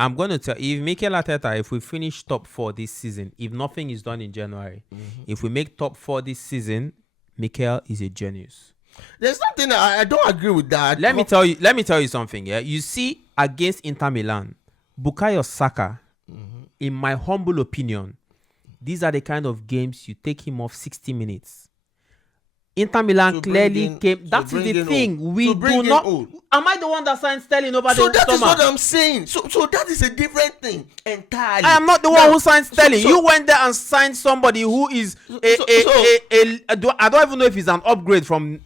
I'm going to tell if Mikel Arteta, if we finish top 4 this season, if nothing is done in January, if we make top 4 this season, Mikel is a genius. There's nothing I don't agree with that. Let me tell you something. Yeah, you see against Inter Milan, Bukayo Saka, in my humble opinion, these are the kind of games you take him off 60 minutes. Inter Milan clearly came. That is the thing. We do not. Am I the one that signed Sterling over the summer? So that is what I'm saying. So that is a different thing entirely. I am not the one who signed Sterling. You went there and signed somebody who is I don't even know if he's an upgrade from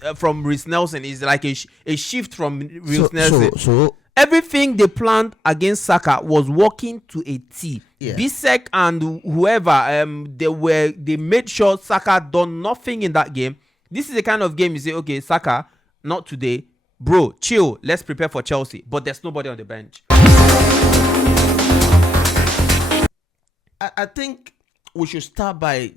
Reece Nelson. He's like a shift from Reece Nelson. So everything they planned against Saka was working to a T. Yeah. Bisek and whoever they made sure Saka done nothing in that game. This is the kind of game you say, okay, Saka, not today. Bro, chill. Let's prepare for Chelsea. But there's nobody on the bench. I think we should start by,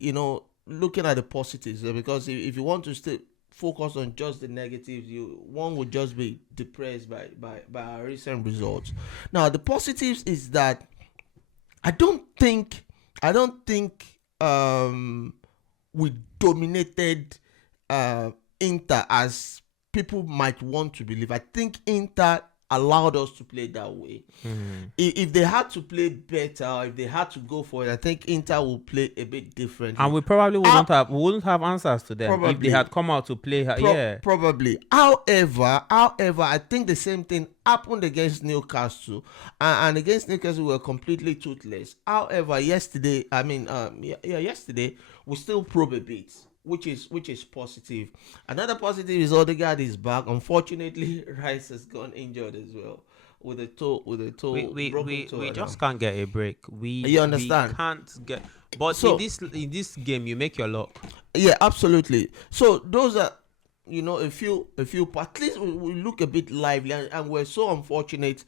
looking at the positives. Because if you want to stay focused on just the negatives, one would just be depressed by our recent results. Now, the positives is that I don't think we dominated Inter as people might want to believe. I think Inter allowed us to play that way. If they had to play better, if they had to go for it, I think Inter will play a bit differently. And we probably wouldn't have answers to them if they had come out to play. Probably. However, I think the same thing happened against Newcastle, and against Newcastle we were completely toothless. However, yesterday we still probe a bit, which is positive. Another positive is Odegaard is back. Unfortunately, Rice has gone injured as well with a toe. We just can't get a break. You understand? We can't get. But so, in this game, you make your luck. Yeah, absolutely. So those are a few. At least we look a bit lively, and we're so unfortunate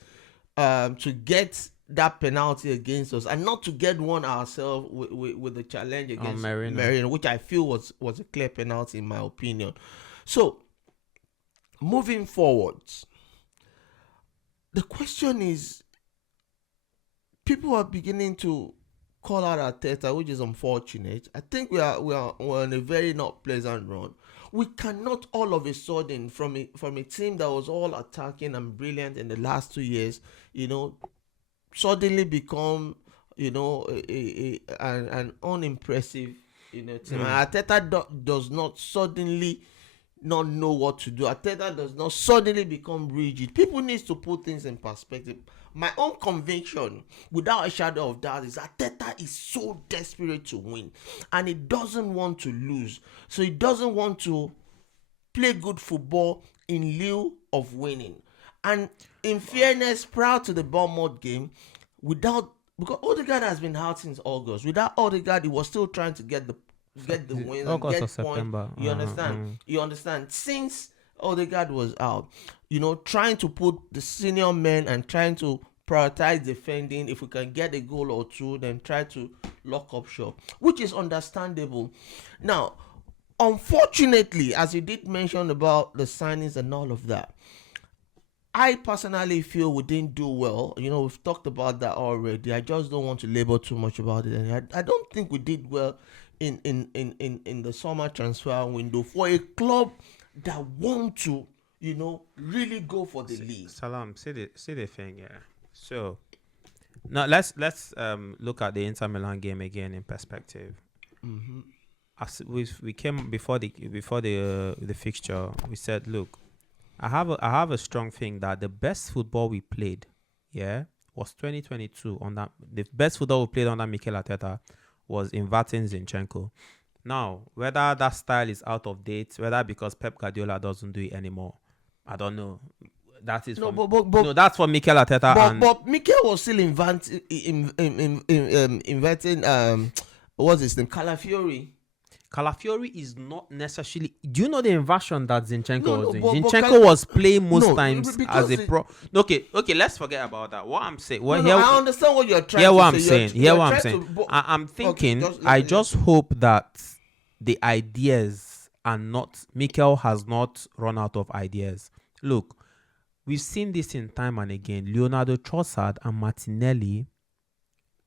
to get that penalty against us and not to get one ourselves with the challenge against Marino, which I feel was a clear penalty in my opinion. So moving forwards, the question is, people are beginning to call out Arteta, which is unfortunate. I think we're on a very not pleasant run. We cannot all of a sudden from a team that was all attacking and brilliant in the last 2 years, suddenly become, an unimpressive, team. Arteta does not suddenly not know what to do. Arteta does not suddenly become rigid. People need to put things in perspective. My own conviction, without a shadow of doubt, is Arteta is so desperate to win, and he doesn't want to lose. So he doesn't want to play good football in lieu of winning. And in fairness, prior to the Bournemouth game, because Odegaard has been out since August. Without Odegaard, he was still trying to get the win and get points. You understand? You understand? Since Odegaard was out, trying to put the senior men and trying to prioritize defending. If we can get a goal or two, then try to lock up shop, which is understandable. Now, unfortunately, as you did mention about the signings and all of that, I personally feel we didn't do well. We've talked about that already. I just don't want to labor too much about it. And I don't think we did well in the summer transfer window for a club that want to, really go for the league. Salaam, see the thing, yeah. So now let's look at the Inter Milan game again in perspective. As we came before the fixture, we said, look, I have a strong thing that the best football we played, was 2022 on that. The best football we played under Mikel Arteta was inverting Zinchenko. Now, whether that style is out of date, whether because Pep Guardiola doesn't do it anymore, I don't know. That is that's for Mikel Arteta. But Mikel was still inverting what's his name? Calafiori is not necessarily. Do you know the inversion that Zinchenko was doing? Zinchenko was playing most times as a pro. Okay. Let's forget about that. What I'm saying. I understand what you're trying to say. Hear what I'm saying. I'm thinking. I just hope that the ideas are not. Mikel has not run out of ideas. Look, we've seen this in time and again. Leonardo Trossard and Martinelli,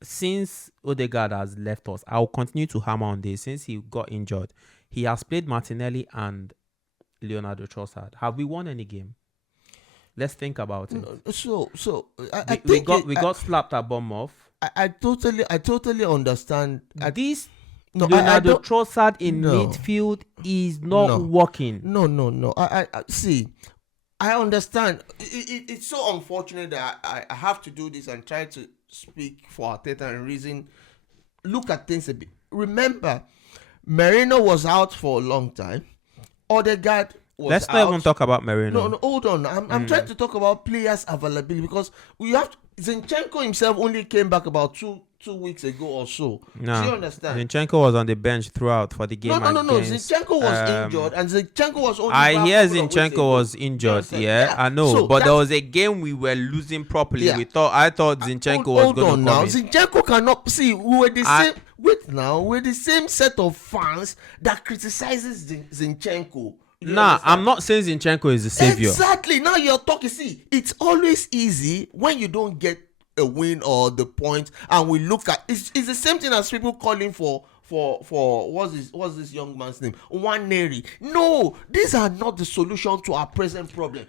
since Odegaard has left us, I'll continue to hammer on this. Since he got injured, he has played Martinelli and Leonardo Trossard. Have we won any game? Let's think about it. I think we got slapped at Bournemouth. I totally understand. Leonardo Trossard in midfield is not working. No. I see. I understand. It's so unfortunate that I have to do this and try to speak for Arteta and reason. Look at things a bit. Remember, Merino was out for a long time. Odegaard was Let's out. not even talk about Merino. No, hold on. I'm trying to talk about players' availability because we have Zinchenko himself only came back about two weeks ago or so. No. Do you understand? Zinchenko was on the bench throughout for the game. No. Zinchenko was injured, and Zinchenko was only. I hear Zinchenko was injured. Yeah, I know, so but there was a game we were losing properly. Yeah. I thought Zinchenko was going to come now. in. Zinchenko cannot see. We were the same. Wait now, we're the same set of fans that criticizes Zinchenko. I'm not saying Zinchenko is the savior. Exactly. Now you're talking. See, it's always easy when you don't get a win or the point, and we look at it's the same thing as people calling for what's this young man's name? Nwaneri. No, these are not the solution to our present problem.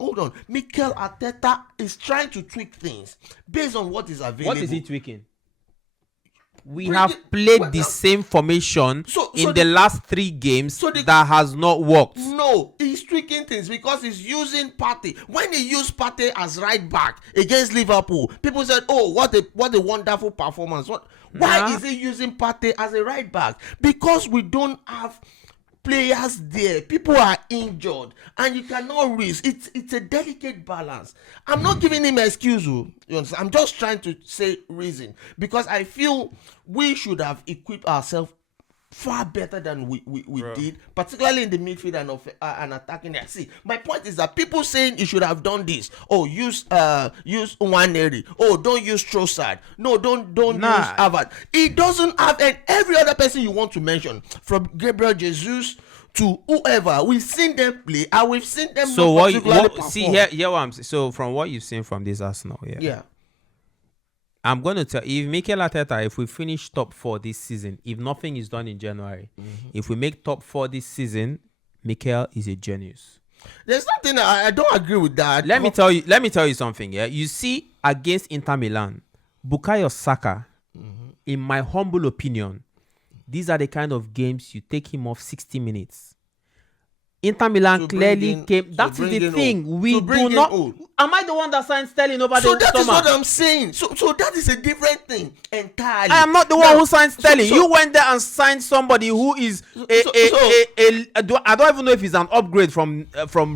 Hold on. Mikel Arteta is trying to tweak things based on what is available. What is he tweaking? We have played the same formation in the last 3 games that has not worked. No, he's tweaking things because he's using Partey. When he used Partey as right back against Liverpool, people said, "Oh, what a wonderful performance." Why is he using Partey as a right back? Because we don't have players there. People are injured and you cannot risk. It's a delicate balance. I'm not giving him an excuse. You understand? I'm just trying to say reason because I feel we should have equipped ourselves far better than we did, particularly in the midfield and attacking there. See, my point is that people saying you should have done this. Oh, use Nwaneri. Oh, don't use Trossard. No, don't use Havertz. It doesn't have every other person you want to mention, from Gabriel Jesus to whoever. We've seen them play and we've seen them. So what see here what I'm saying. So from what you've seen from this Arsenal, yeah. I'm going to tell if Mikel Arteta, if we finish top 4 this season, if nothing is done in January, if we make top 4 this season, Mikel is a genius. There's nothing I don't agree with that. Let me tell you something. Yeah, you see against Inter Milan, Bukayo Saka, in my humble opinion, these are the kind of games you take him off 60 minutes. Inter Milan clearly came. That is the thing. We do not. Am I the one that signed Sterling over the summer? So that is what I'm saying. So that is a different thing entirely. I am not the one who signed Sterling. You went there and signed somebody who is I don't even know if he's an upgrade from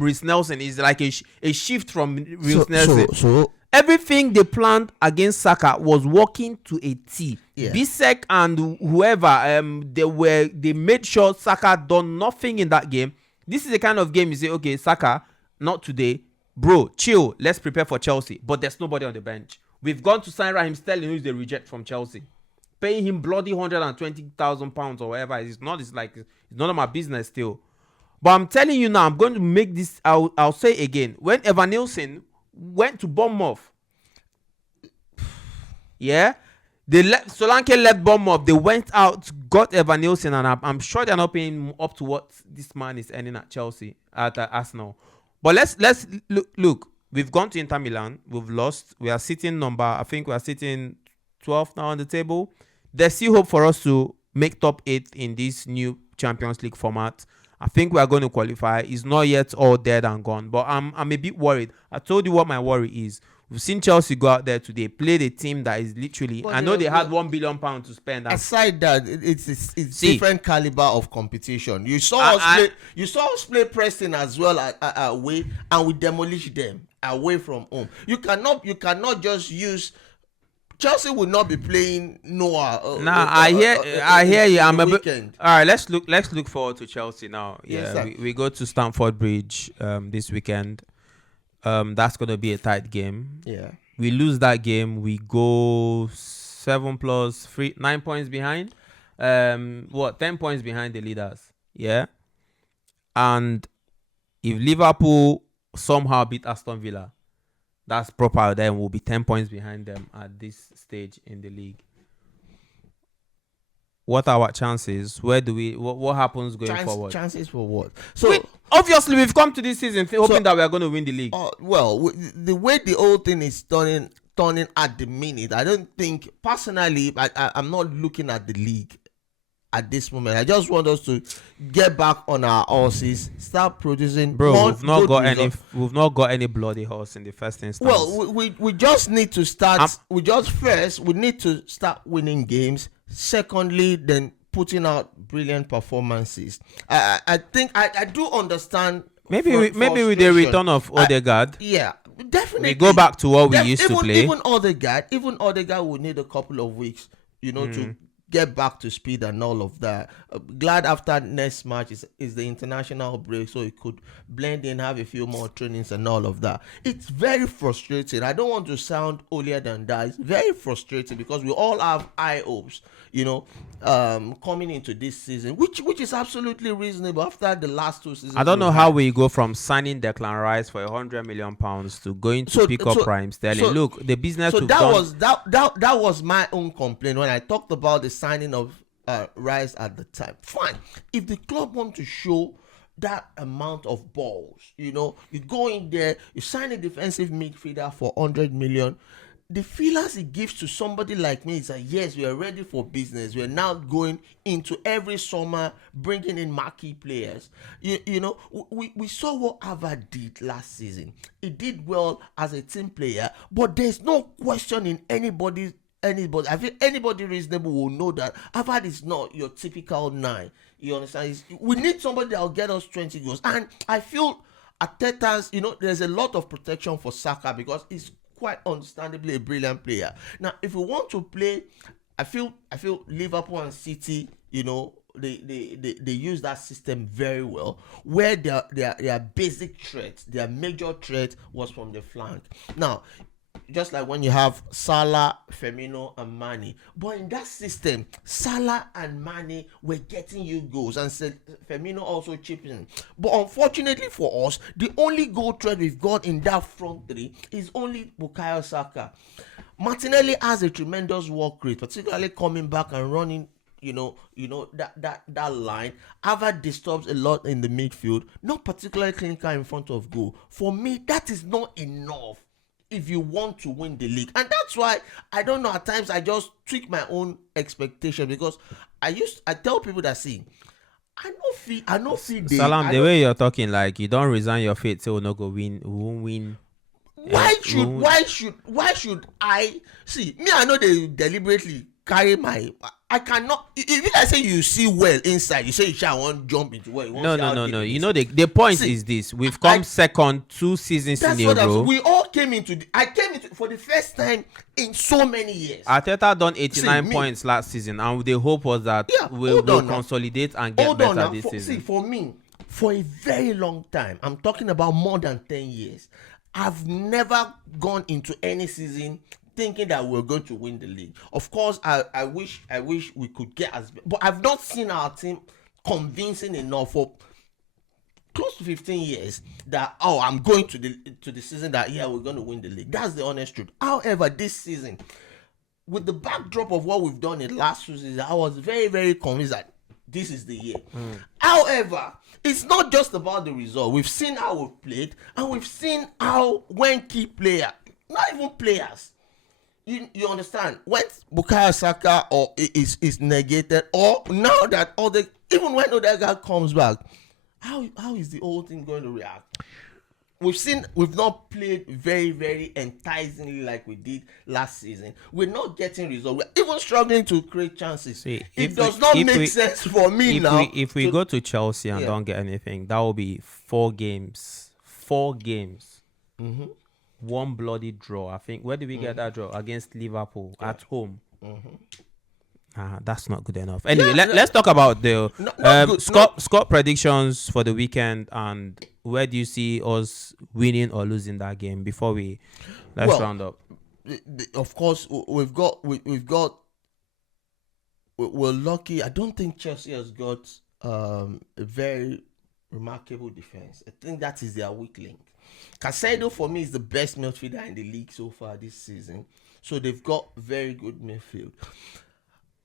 Reece Nelson. It's like a shift from Reece Nelson. So everything they planned against Saka was working to a T. Yeah. Bisek and whoever they made sure Saka done nothing in that game. This is the kind of game you say, okay, Saka, not today. Bro, chill. Let's prepare for Chelsea. But there's nobody on the bench. We've gone to sign Raheem Sterling, who is the reject from Chelsea. Paying him bloody £120,000 or whatever. It's none of my business still. But I'm telling you now, I'm going to make this, I'll say again. When Evan Nielsen went to Bournemouth, yeah, Solanke left Bournemouth. They went out, got Evan Nielsen, and I'm sure they're not paying up to what this man is earning at Chelsea, at Arsenal. But let's look. We've gone to Inter Milan. We've lost. We are sitting I think we are sitting 12th now on the table. There's still hope for us to make top 8 in this new Champions League format. I think we are going to qualify. It's not yet all dead and gone, but I'm a bit worried. I told you what my worry is. We've seen Chelsea go out there today, play the team that is literally. But I know they had £1 billion to spend. Aside that, it's different caliber of competition. You saw us play Preston as well away, and we demolished them away from home. You cannot just use. Chelsea will not be playing Noah. I hear you. I'm a bit. All right, let's look forward to Chelsea now. Yeah, yes, we go to Stamford Bridge this weekend. That's gonna be a tight game. Yeah. We lose that game, we go 7 plus 3, 9 points behind. 10 points behind the leaders. Yeah. And if Liverpool somehow beat Aston Villa, that's proper. Then we'll be 10 points behind them at this stage in the league. What are our chances? Where do we? What happens going forward? Chances for what? So obviously we've come to this season hoping that we are going to win the league. The way the whole thing is turning at the minute, I don't think personally. I'm not looking at the league at this moment. I just want us to get back on our horses, start producing. Bro, we've not got any bloody horse in the first instance. Well, we just need to start. We need to start winning games. Secondly, then putting out brilliant performances. I think I do understand. Maybe with the return of Odegaard. Yeah, definitely. We go back to what we used to play. Even Odegaard will need a couple of weeks, to get back to speed and all of that. Glad after next match is the international break, so he could blend in, have a few more trainings and all of that. It's very frustrating. I don't want to sound holier than that. It's very frustrating because we all have high hopes, coming into this season, which is absolutely reasonable after the last 2 seasons. I don't know how we go from signing Declan Rice for £100 million to going to pick up Prime Sterling. Look, the business. So that was my own complaint when I talked about the signing of Rice at the time. Fine, if the club want to show that amount of balls, you go in there, you sign a defensive midfielder for 100 million. The feelers it gives to somebody like me is that yes, we are ready for business. We are now going into every summer bringing in marquee players. We saw what Harvard did last season. He did well as a team player, but there's no question in anybody. I feel anybody reasonable will know that Harvard is not your typical 9. You understand? We need somebody that will get us 20 goals, and I feel Arteta's. There's a lot of protection for Saka because he's quite understandably a brilliant player. Now, if we want to play, I feel Liverpool and City, they use that system very well, where their basic threat, their major threat was from the flank. Now, just like when you have Salah, Firmino, and Mane, but in that system, Salah and Mane were getting you goals, and Firmino also chipping in. But unfortunately for us, the only goal threat we've got in that front three is only Bukayo Saka. Martinelli has a tremendous work rate, particularly coming back and running. That line. Harvard disturbs a lot in the midfield, not particularly clinical in front of goal. For me, that is not enough if you want to win the league. And that's why I don't know, at times I just tweak my own expectation, because I tell people that, see, I don't feel Salaam, the way you're talking, like you don't resign your fate, so we'll not go win, we won't win. Why should I see me? I know they deliberately carry my. I cannot. If I say you see well inside, you say you shall want jump into well. No. The point is this: we've come second 2 seasons in a row. We all came into. I came into for the first time in so many years. Arteta done 89 points last season, and the hope was that we'll consolidate and get better this season. See, for me, for a very long time, I'm talking about more than 10 years. I've never gone into any season thinking that we're going to win the league. Of course, I wish we could get but I've not seen our team convincing enough for close to 15 years that I'm going to the season that we're going to win the league. That's the honest truth. However, this season, with the backdrop of what we've done in last season, I was very, very convinced that this is the year. However, it's not just about the result. We've seen how we've played, and we've seen how when key players, not even players, you understand, when Bukayo Saka is negated, or now that even when Odegaard comes back, how is the whole thing going to react? We've not played very, very enticingly like we did last season. We're not getting results. We're even struggling to create chances. It does not make sense for me now. If we go to Chelsea and don't get anything, that will be 4 games. 4 games. Mm-hmm. 1 bloody draw. I think. Where did we get that draw? Against Liverpool at home. Mm-hmm. That's not good enough. Anyway, let's talk about the score predictions for the weekend, and where do you see us winning or losing that game before let's round up. Of course, we're lucky. I don't think Chelsea has got a very remarkable defense. I think that is their weak link. Caicedo for me is the best midfielder in the league so far this season. So they've got very good midfield.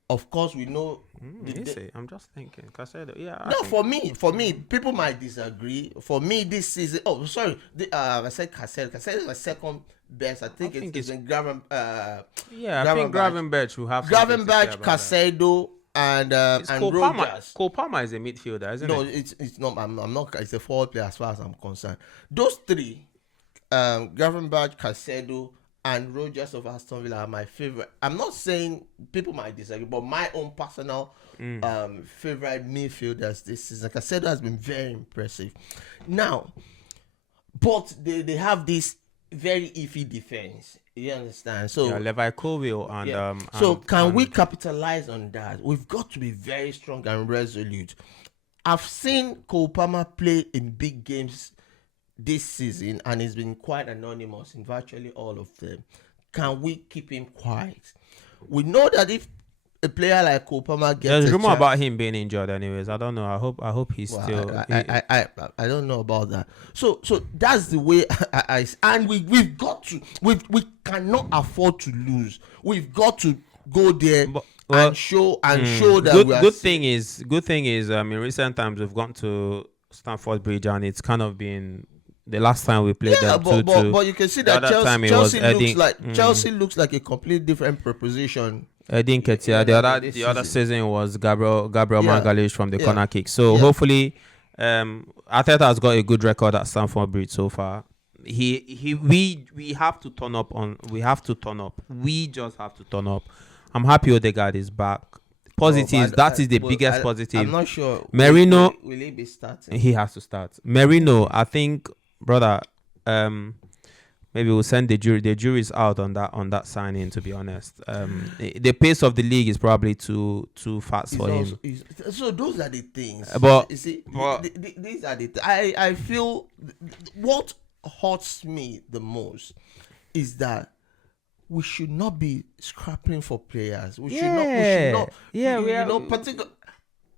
Of course, we know. I'm just thinking. Caicedo, yeah. No, for me, people might disagree. For me, this season. Oh, sorry. I said Caicedo. Caicedo is my second best. I think it's in Gravenberch. I think Gravenberch will have. Gravenberch, Caicedo, and Rogers. Cole Palmer is a midfielder, isn't it? No, it's not. I'm not. It's a forward player as far as I'm concerned. Those three, Gravenberch, Caicedo, and Rogers of Aston Villa are my favorite. I'm not saying people might disagree, but my own personal favorite midfielders this season. Caicedo has been very impressive. Now, but they have this very iffy defense. You understand? So Levi Colwill and so can we capitalize on that? We've got to be very strong and resolute. I've seen Cole Palmer play in big games this season, and he's been quite anonymous in virtually all of them. Can we keep him quiet? We know that if a player like Cole Palmer gets there's rumor about him being injured anyways. I don't know. I hope he's still I don't know about that. So that's the way and we've got to we cannot afford to lose. We've got to go there and show that good thing is in recent times we've gone to Stamford Bridge and it's kind of been the last time we played them 2-2. But you can see that Chelsea looks like a completely different proposition. Edin Ketia. The other season was Gabriel Magalhaes from the corner kick. So hopefully, Arteta has got a good record at Stamford Bridge so far. We have to turn up We just have to turn up. I'm happy Odegaard is back. Positives. That is the biggest positive. I'm not sure. Merino will he be starting? He has to start. Merino, I think, brother. Maybe we'll send the jury. The jury's out on that signing. To be honest, the pace of the league is probably too fast for him. So those are the things. But you see, these are the. I feel what hurts me the most is that we should not be scrapping for players. We should not. Particularly,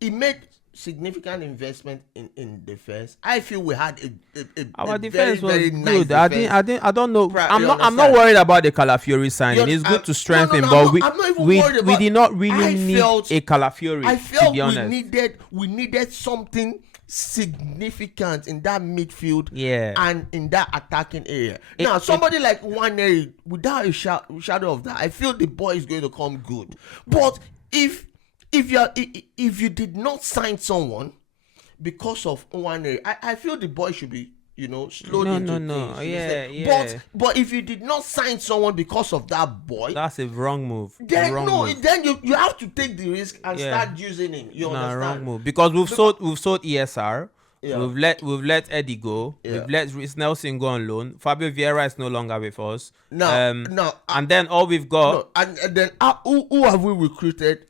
he made significant investment in defense. I feel we had our a defense very, was very good. nice defense. I don't know. I'm not worried about the Calafiori signing. It's good to strengthen, but we did not really need a Calafiori. I felt to be honest. we needed something significant in that midfield and in that attacking area. Now, somebody like Nwaneri, without a shadow of that, I feel the boy is going to come good. But if you did not sign someone because of Nwaneri, I feel the boy should be slowed into things. But if you did not sign someone because of that boy, that's a wrong move. Then you have to take the risk and start using him. You understand? Wrong move, because we've sold ESR. Yeah. We've let Eddie go. Yeah. We've let Reece Nelson go on loan. Fabio Vieira is no longer with us. And then all we've got. And then who have we recruited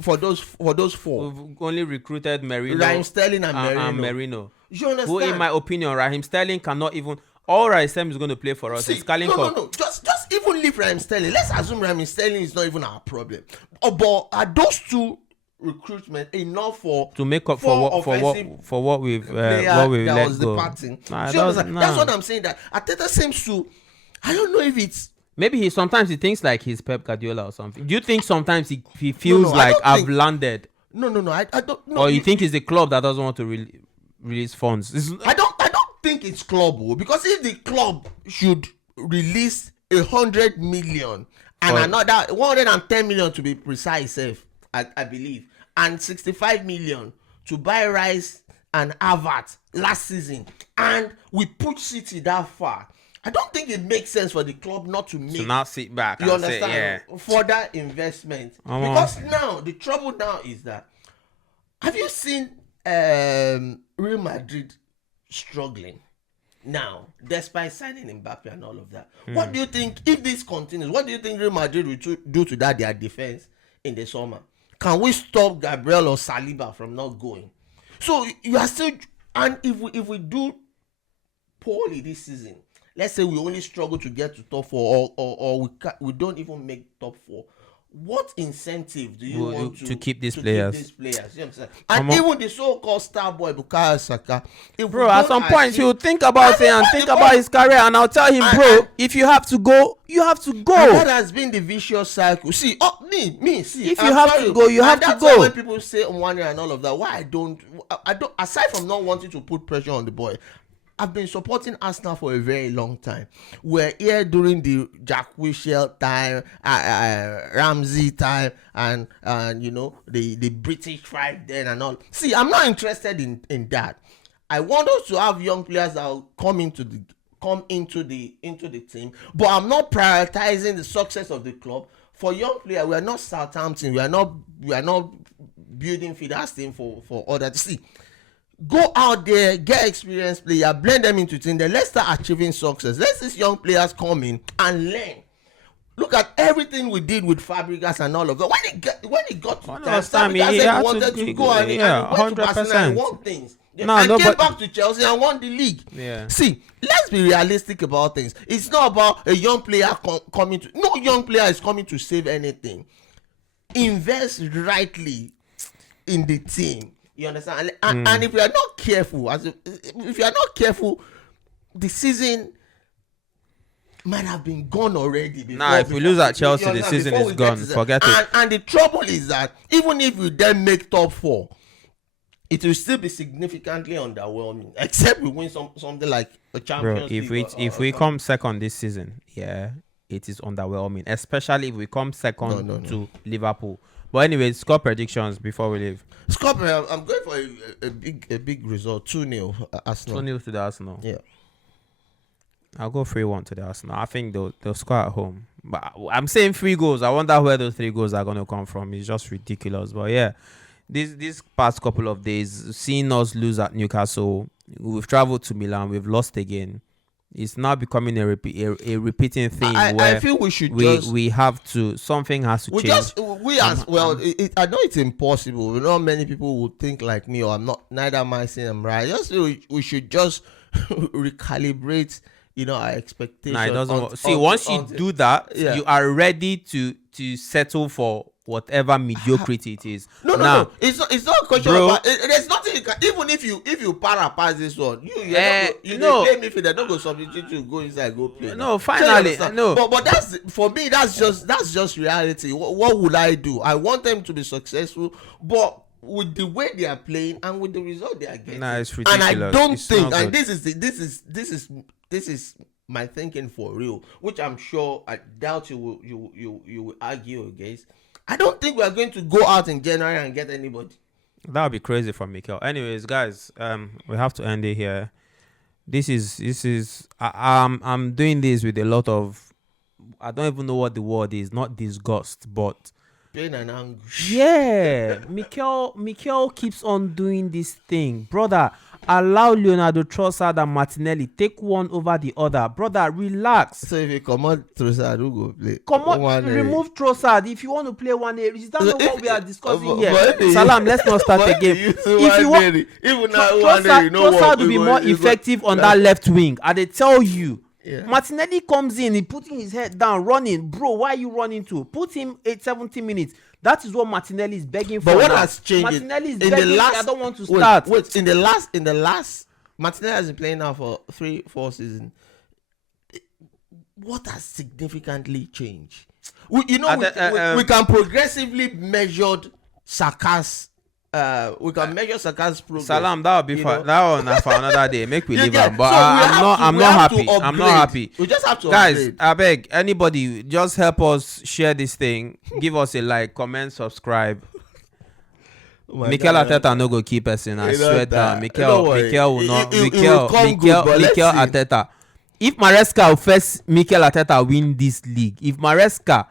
for those four? We've only recruited Merino, Raheem Sterling and Merino. You understand? Who, in my opinion, Raheem Sterling cannot even. All Raheem Sterling is going to play for us. No. Just even leave Raheem Sterling. Let's assume Raheem Sterling is not even our problem. But are those two recruitment enough to make up for what we've let go? That's what I'm saying. That Arteta seems to. I don't know if it's. Maybe he thinks like he's Pep Guardiola or something. Do you think sometimes he feels I've landed? No. I don't know. Or you think it's a club that doesn't want to release funds? I don't think it's club, because if the club should release 100 million and another 110 million to be precise, I believe, and 65 million to buy Rice and Havertz last season, and we push City that far, I don't think it makes sense for the club not to make. So now sit back. You understand? Further investment. Because now the trouble now is that, have you seen Real Madrid struggling now, despite signing Mbappe and all of that? What do you think, if this continues, what do you think Real Madrid will do to that their defense in the summer? Can we stop Gabriel or Saliba from not going? So you are still, and if we do poorly this season, let's say we only struggle to get to top 4, or we don't even make top 4, what incentive do you want to keep these players? You understand? And even the so-called star boy Bukayo Saka, bro, at some point he'll think about it and think about his career, and I'll tell him, bro, if you have to go, you have to go. And that has been the vicious cycle. See, see. If you have to go, you have to go. That's why when people say one year and all of that, why I don't. Aside from not wanting to put pressure on the boy, I've been supporting Arsenal for a very long time. We're here during the Jack Wilshere time, Ramsey time, and you know the British fight then and all. See, I'm not interested in that. I want us to have young players that will come into the team, but I'm not prioritizing the success of the club. For young players, we are not Southampton. We are not building feeders team for others. See. Go out there, get experienced player, blend them into team. Then let's start achieving success. Let these young players come in and learn. Look at everything we did with Fabregas and all of that. When he got to Fabregas wanted to go and went to Barcelona and won things. Came back to Chelsea and won the league. Yeah. See, let's be realistic about things. It's not about a young player coming to. No young player is coming to save anything. Invest rightly in the team. You understand? And if you are not careful, the season might have been gone already. If we lose at Chelsea, the season is gone. Forget it. And the trouble is that even if we then make top 4, it will still be significantly underwhelming. Except we win something like a Champions League. If we come second this season, yeah, it is underwhelming. Especially if we come second to Liverpool. But anyway, score predictions before we leave. Score, I'm going for a big result. 2-0 Arsenal. 2-0 to the Arsenal. Yeah. I'll go 3-1 to the Arsenal. I think they'll score at home. But I'm saying 3 goals. I wonder where those 3 goals are going to come from. It's just ridiculous. But yeah, this past couple of days, seeing us lose at Newcastle, we've traveled to Milan, we've lost again. It's now becoming a repeating thing. I feel we should we have to, something has to change. I know it's impossible. Not many people would think like me, or I'm not. Neither am I saying I'm right. We should just recalibrate, our expectations. No, it doesn't. Once you do that, you are ready to settle for whatever mediocrity it is. No. It's not a question about. There's nothing you can. Even if you pass this one, you play me if they don't go substitute to go inside go play. No, finally, no. But that's for me. That's just reality. What would I do? I want them to be successful, but with the way they are playing and with the result they are getting, it's ridiculous. And I don't think, and this is my thinking for real, which I'm sure I doubt you will argue against. I don't think we are going to go out in January and get anybody. That would be crazy for Mikel. Anyways, guys, we have to end it here. This is I'm doing this with a lot of, I don't even know what the word is, not disgust, but pain and anguish. Yeah, Mikel keeps on doing this thing, brother. Allow Leonardo Trossard and Martinelli take one over the other, brother. Relax. So if you come on Trossard, who go play? Remove Trossard if you want to play 1-8. Is that not what we are discussing here? Salam, let's not start again. If you want, Trossard will be more effective on that left wing. And they tell you. Yeah. Martinelli comes in, he putting his head down, running. Bro, why are you running to? Put him 70 minutes. That is what Martinelli is begging for. But what has changed? Martinelli is begging. I don't want to start. Wait, in the last, Martinelli has been playing now for 3-4 seasons. What has significantly changed? We can progressively measure Saka's. We can measure Saka's progress. Salam, that will be for another day. Make we leave him. But I'm not happy. We just have to guys, upgrade. I beg anybody, just help us share this thing. Give us a like, comment, subscribe. Mikel Arteta no go keep us in. I swear down. Mikel will not. Mikel Arteta. If Maresca will first Mikel Arteta win this league, if Maresca